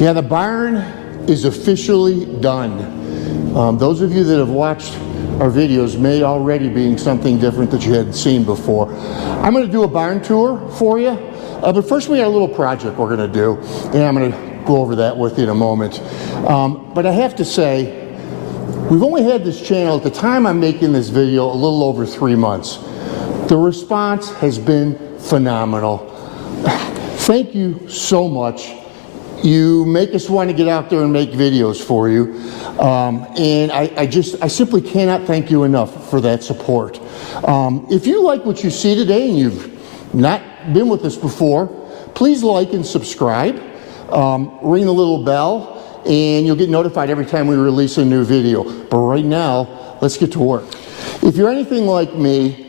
Yeah, the barn is officially done. Those of you that have watched our videos may already be something different that you hadn't seen before. I'm going to do a barn tour for you, but first we got a little project we're going to do, and I'm going to go over that with you in a moment. But I have to say, we've only had this channel at the time I'm making this video a little over 3 months. The response has been phenomenal. Thank you so much. You make us want to get out there and make videos for you. And I simply cannot thank you enough for that support. If you like what you see today and you've not been with us before, please like and subscribe. Ring the little bell and you'll get notified every time we release a new video. But right now, let's get to work. If you're anything like me,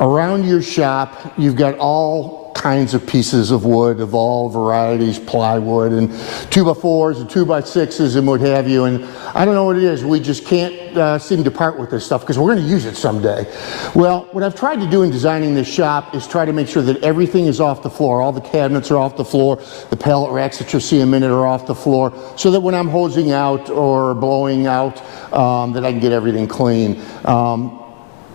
around your shop, you've got all kinds of pieces of wood of all varieties, plywood and 2x4s and 2x6s and what have you. And I don't know what it is, we just can't seem to part with this stuff because we're going to use it someday. Well, what I've tried to do in designing this shop is try to make sure that everything is off the floor. All the cabinets are off the floor. The pallet racks that you'll see in a minute are off the floor, so that when I'm hosing out or blowing out, that I can get everything clean.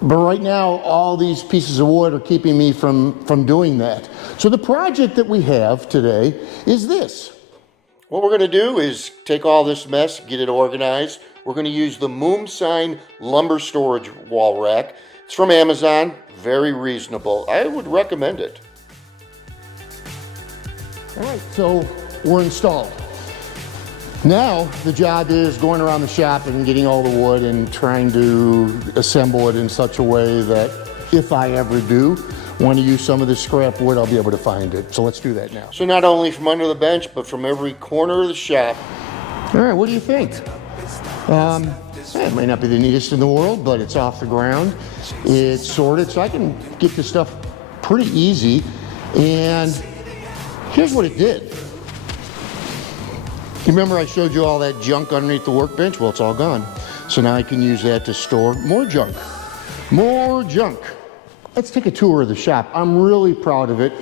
But right now, all these pieces of wood are keeping me from doing that. So the project that we have today is this. What we're going to do is take all this mess, get it organized. We're going to use the Moomsign lumber storage wall rack. It's from Amazon, very reasonable. I would recommend it. All right, so we're installed. Now the job is going around the shop and getting all the wood and trying to assemble it in such a way that if I ever do want to use some of this scrap wood, I'll be able to find it. So let's do that now. So not only from under the bench, but from every corner of the shop. All right, what do you think? It may not be the neatest in the world, but it's off the ground. It's sorted, so I can get this stuff pretty easy. And here's what it did. You remember I showed you all that junk underneath the workbench? Well, it's all gone. So now I can use that to store more junk. More junk. Let's take a tour of the shop. I'm really proud of it.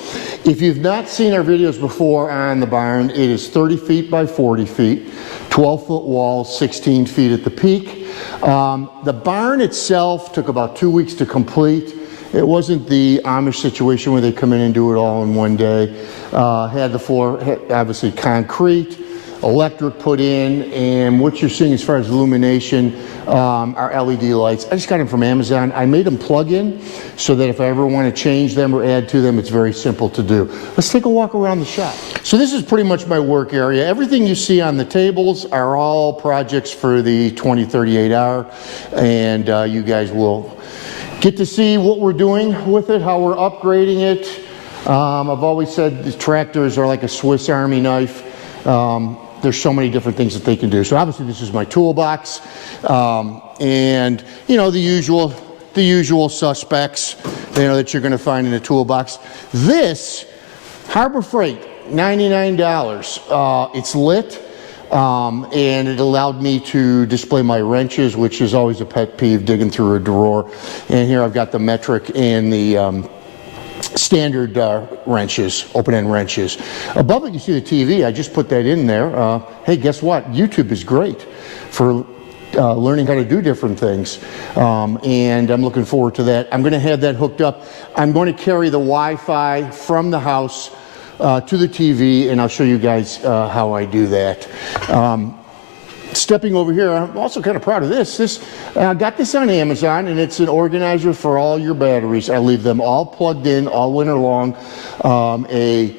If you've not seen our videos before on the barn, it is 30 feet by 40 feet, 12-foot walls, 16 feet at the peak. The barn itself took about 2 weeks to complete. It wasn't the Amish situation where they come in and do it all in one day. Had the floor, obviously concrete, electric put in, and what you're seeing as far as illumination are LED lights. I just got them from Amazon. I made them plug-in so that if I ever want to change them or add to them, it's very simple to do. Let's take a walk around the shop. So this is pretty much my work area. Everything you see on the tables are all projects for the 2038R, and you guys will get to see what we're doing with it, how we're upgrading it. I've always said the tractors are like a Swiss Army knife. There's so many different things that they can do. So obviously this is my toolbox, and you know, the usual suspects, you know, that you're going to find in a toolbox. This Harbor Freight, $99. It's lit, and it allowed me to display my wrenches, which is always a pet peeve, digging through a drawer. And here I've got the metric and the standard wrenches, open-end wrenches. Above it you see the TV. I just put that in there. Hey, guess what? YouTube is great for learning how to do different things, and I'm looking forward to that. I'm going to have that hooked up. I'm going to carry the Wi-Fi from the house to the TV, and I'll show you guys how I do that. Stepping over here, I'm also kind of proud of this. I got this on Amazon, and it's an organizer for all your batteries. I leave them all plugged in all winter long. A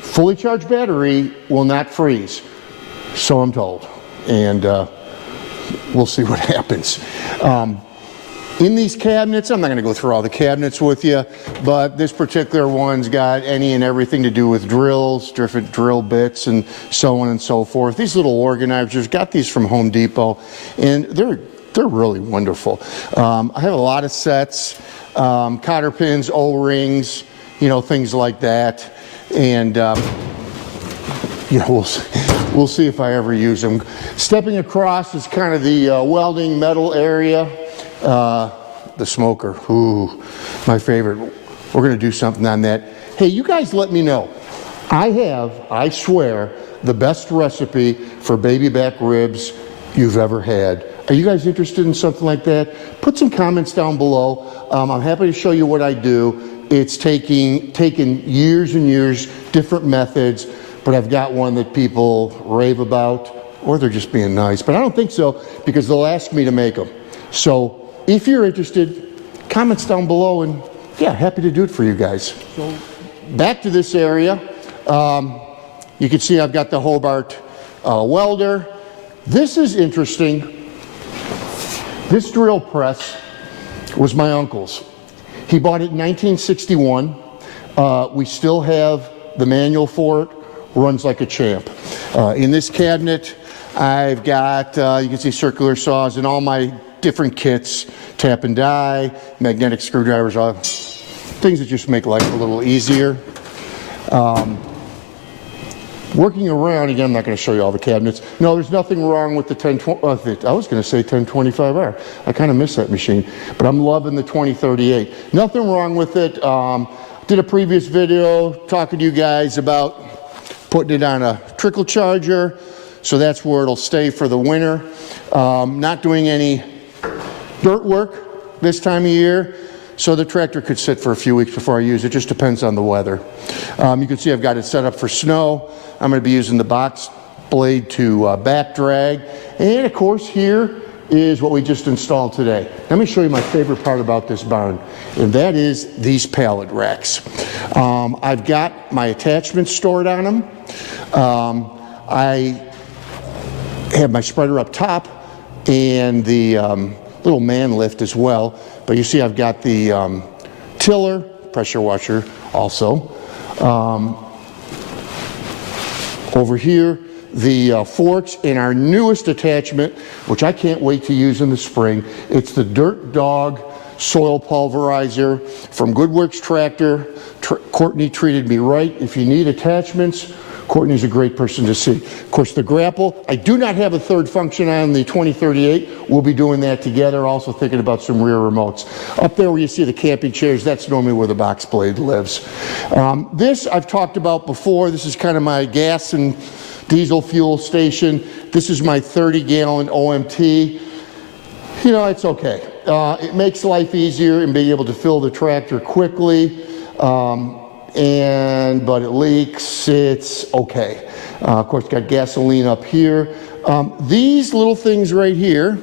fully charged battery will not freeze, so I'm told, and we'll see what happens. In these cabinets, I'm not going to go through all the cabinets with you, but this particular one's got any and everything to do with drills, different drill bits, and so on and so forth. These little organizers, got these from Home Depot, and they're really wonderful. I have a lot of sets, cotter pins, O-rings, you know, things like that, and you know, we'll see if I ever use them. Stepping across is kind of the welding metal area. The smoker, ooh, my favorite. We're going to do something on that. Hey, you guys let me know. I have, I swear, the best recipe for baby back ribs you've ever had. Are you guys interested in something like that? Put some comments down below. I'm happy to show you what I do. It's taken years and years, different methods, but I've got one that people rave about, or they're just being nice. But I don't think so, because they'll ask me to make them. So if you're interested, comments down below, and yeah, happy to do it for you guys. So back to this area. You can see I've got the Hobart welder. This is interesting. This drill press was my uncle's. He bought it in 1961. We still have the manual for it. Runs like a champ. In this cabinet, I've got, you can see circular saws and all my different kits, tap and die, magnetic screwdrivers, things that just make life a little easier. Working around, again, I'm not going to show you all the cabinets. No, there's nothing wrong with the 1020, I was going to say 1025R. I kind of miss that machine, but I'm loving the 2038. Nothing wrong with it. Did a previous video talking to you guys about putting it on a trickle charger, so that's where it'll stay for the winter. Not doing any dirt work this time of year, so the tractor could sit for a few weeks before I use it. Just depends on the weather. You can see I've got it set up for snow. I'm going to be using the box blade to back drag. And of course here is what we just installed today. Let me show you my favorite part about this barn, and that is these pallet racks. I've got my attachments stored on them. I have my spreader up top and the little man lift as well. But you see I've got the tiller, pressure washer also. Over here, the forks, and our newest attachment, which I can't wait to use in the spring. It's the Dirt Dog soil pulverizer from GoodWorks Tractor. Courtney treated me right. If you need attachments, Courtney's a great person to see. Of course, the grapple, I do not have a third function on the 2038. We'll be doing that together. Also thinking about some rear remotes. Up there where you see the camping chairs, that's normally where the box blade lives. This I've talked about before. This is kind of my gas and diesel fuel station. This is my 30-gallon OMT. You know, it's okay. It makes life easier in being able to fill the tractor quickly. But it leaks, it's okay. Of course, got gasoline up here. These little things right here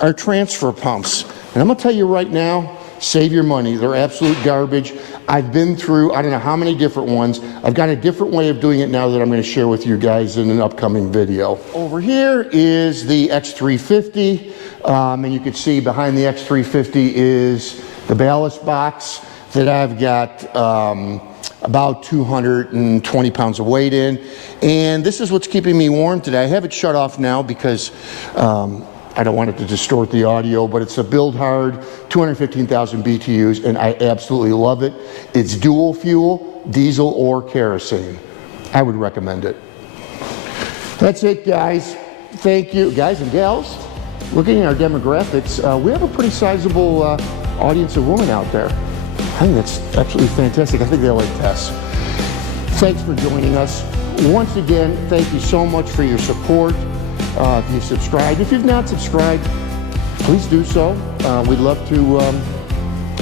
are transfer pumps. And I'm gonna tell you right now, save your money. They're absolute garbage. I've been through, I don't know how many different ones. I've got a different way of doing it now that I'm gonna share with you guys in an upcoming video. Over here is the X350. And you can see behind the X350 is the ballast box that I've got about 220 pounds of weight in. And this is what's keeping me warm today. I have it shut off now because I don't want it to distort the audio, but it's a Build Hard, 215,000 BTUs, and I absolutely love it. It's dual fuel, diesel or kerosene. I would recommend it. That's it, guys. Thank you, guys and gals. Looking at our demographics, we have a pretty sizable audience of women out there. I think that's absolutely fantastic. I think they like Tess. Thanks for joining us. Once again, thank you so much for your support. If you've subscribed, if you've not subscribed, please do so. We'd love to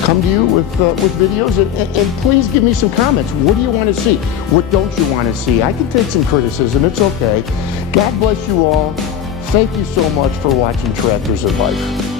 come to you with videos, and please give me some comments. What do you want to see? What don't you want to see? I can take some criticism. It's okay. God bless you all. Thank you so much for watching Tractors of Life.